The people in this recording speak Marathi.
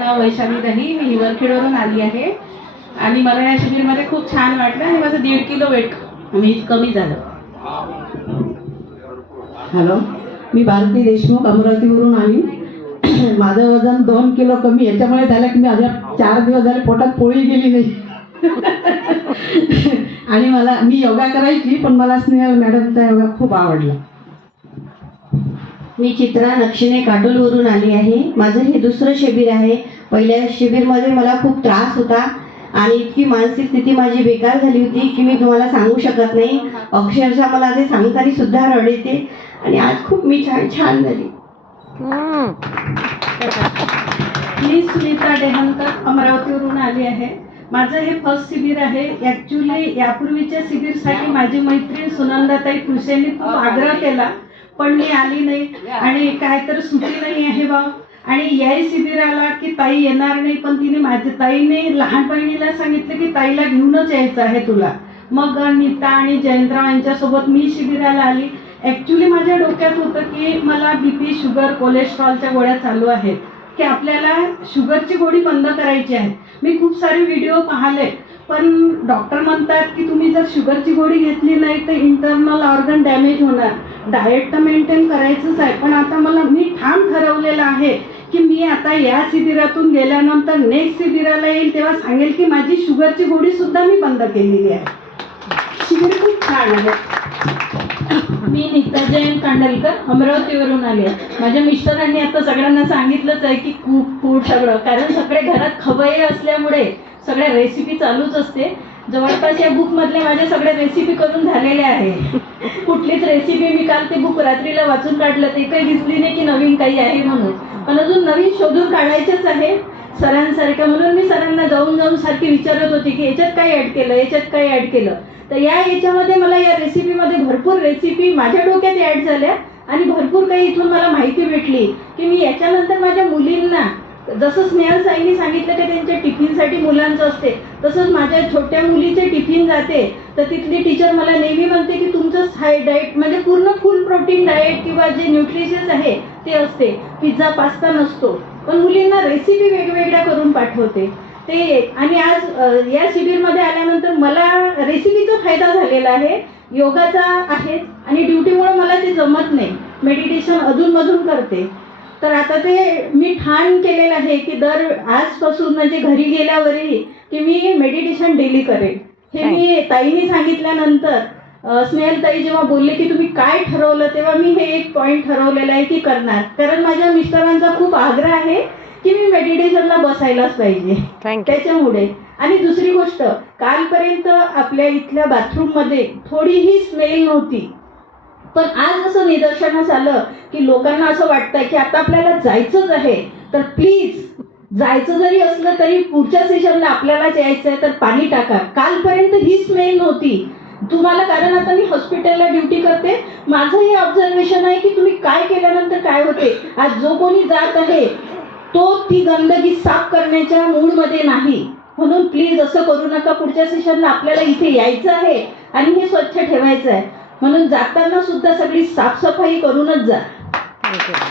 नाव वैशाली दही, मी हिवरखेडवरून आली आहे आणि मला या शिबिरमध्ये खूप छान वाटलं आणि माझं 1.5 किलो वेट कमी झालं. हॅलो, मी भारती देशमुख अमरावतीवरून आली. माझं वजन 2 किलो कमी याच्यामुळे झालं की मी माझ्या 4 दिवस झाले पोटात पोळी गेली नाही. आणि मी योगा करायची, पण मला स्नेहल मॅडमचा योगा खूप आवडला. मी चित्रा नक्षिने काटोलवरून आली आहे. माझं हे दुसरं शिबिर आहे. पहिल्या शिबिरमध्ये मला खूप त्रास होता आणि इतकी मानसिक स्थिती माझी बेकार झाली होती की मी तुम्हाला सांगू शकत नाही. अक्षरशः मला ते सांगताना सुद्धा रड येते आणि आज खूप मी छान झाली. मी सुनीता डेहनकर अमरावतीवरून आली आहे. माझं हे फर्स्ट शिबिर आहे. ॲक्च्युली यापूर्वीच्या शिबिरसाठी माझी मैत्रीण सुनंदाताई खुशेंनी खूप आग्रह केला, पण मी आली नाही आणि काय तर सुटी नाही आहे बा. आणि याही शिबिराला की ताई येणार नाही, पण माझ्या ताईने लहान बहिणीला सांगितलं की ताईला घेऊनच यायचं आहे तुला. मग नीता आणि जयंतराव यांच्यासोबत मी शिबिराला आली. ॲक्च्युली माझ्या डोक्यात होतं की मला BP, शुगर, कोलेस्ट्रॉलच्या गोळ्या चालू आहेत, की आपल्याला शुगरची गोळी बंद करायची आहे. मी खूप सारे व्हिडिओ पाहिले, पण डॉक्टर म्हणतात की तुम्ही जर शुगरची गोळी घेतली नाही तर इंटरनल ऑर्गन डॅमेज होणार. डाएट तर मेंटेन करायचंच आहे, पण आता मी ठाम ठरवलेलं आहे की मी आता या शिबिरातून गेल्यानंतर नेक्स्ट शिबिराला येईल तेव्हा सांगेल की माझी शुगरची गोळी सुद्धा मी बंद केलेली आहे. शिबिर खूप छान आहे. मी नीता जयंत कांडलकर अमरावतीवरून आले. माझ्या मिस्टरांनी आता सगळ्यांना सांगितलंच आहे की फूड सगळं, कारण सगळे घरात खवय्ये असल्यामुळे सगळ्या रेसिपी चालूच असते. जवळपास या बुकमधले माझे सगळे रेसिपी करून झालेले आहे. कुठलीच रेसिपी मी काल ते बुक रात्रीला वाचून काढलं, ते काही दिसली नाही की नवीन काही आहे म्हणून, पण अजून नवीन शोधून काढायचंच आहे सरांसारखं. म्हणून मी सरांना जाऊन सारखी विचारत होती की याच्यात काय ॲड केलं, याच्यात काय ॲड केलं. तर याच्यामध्ये मला या रेसिपीमध्ये भरपूर रेसिपी माझ्या डोक्यात ॲड झाल्या आणि भरपूर काही इथून मला माहिती भेटली की मी याच्यानंतर माझ्या मुलींना, जसं स्नेहल साईंनी सांगितलं की त्यांच्या टिफिनसाठी मुलांचं असते, तसंच माझ्या छोट्या मुलीचे टिफिन जाते तर तिथली टीचर मला नेहमी म्हणते की तुमचं हाय डाएट म्हणजे पूर्ण फुल प्रोटीन डाएट किंवा जे न्यूट्रिशियस आहे ते असते, पिझ्झा पास्ता नसतो. पण मुलींना रेसिपी वेगवेगळ्या करून पाठवते ते. आणि आज या शिबिरमध्ये आल्यानंतर मला रेसिपीचा फायदा झालेला आहे, योगाचा आहे आणि ड्युटीमुळे मला ते जमत नाही. मेडिटेशन अधूनमधून करते. तर आता ते मी ठाण केलेलं आहे की आजपासून म्हणजे घरी गेल्यावरही की मी मेडिटेशन डेली करेन. हे मी ताईने सांगितल्यानंतर स्नेहल ताई जेव्हा बोलले की तुम्ही काय ठरवलं, तेव्हा मी हे एक पॉईंट ठरवलेलं आहे की करणार. कारण माझ्या मिस्टरांचा खूप आग्रह आहे की मी मेडिटेशनला बसायलाच पाहिजे त्याच्यामुळे. आणि दुसरी गोष्ट, कालपर्यंत आपल्या इथल्या बाथरूममध्ये थोडीही स्मेल नव्हती, पण आज असं निदर्शनास आलं की लोकांना असं वाटतंय की आता आपल्याला जायचंच आहे. तर प्लीज, जायचं जरी असलं तरी पुढच्या सेशनला आपल्यालाच यायचं आहे तर पाणी टाका. कालपर्यंत ही स्मेल नव्हती तुम्हाला, कारण आता मी हॉस्पिटलला ड्युटी करते. माझं हे ऑब्झर्वेशन आहे की तुम्ही काय केल्यानंतर काय होते. आज जो कोणी जात आहे तो ती गंदगी साफ करण्याच्या मूडमध्ये नाही. म्हणून प्लीज असं करू नका. पुढच्या सेशनला आपल्याला इथे यायचं आहे आणि हे स्वच्छ ठेवायचं आहे. म्हणून जाताना सुद्धा सगळी साफसफाई करूनच जा.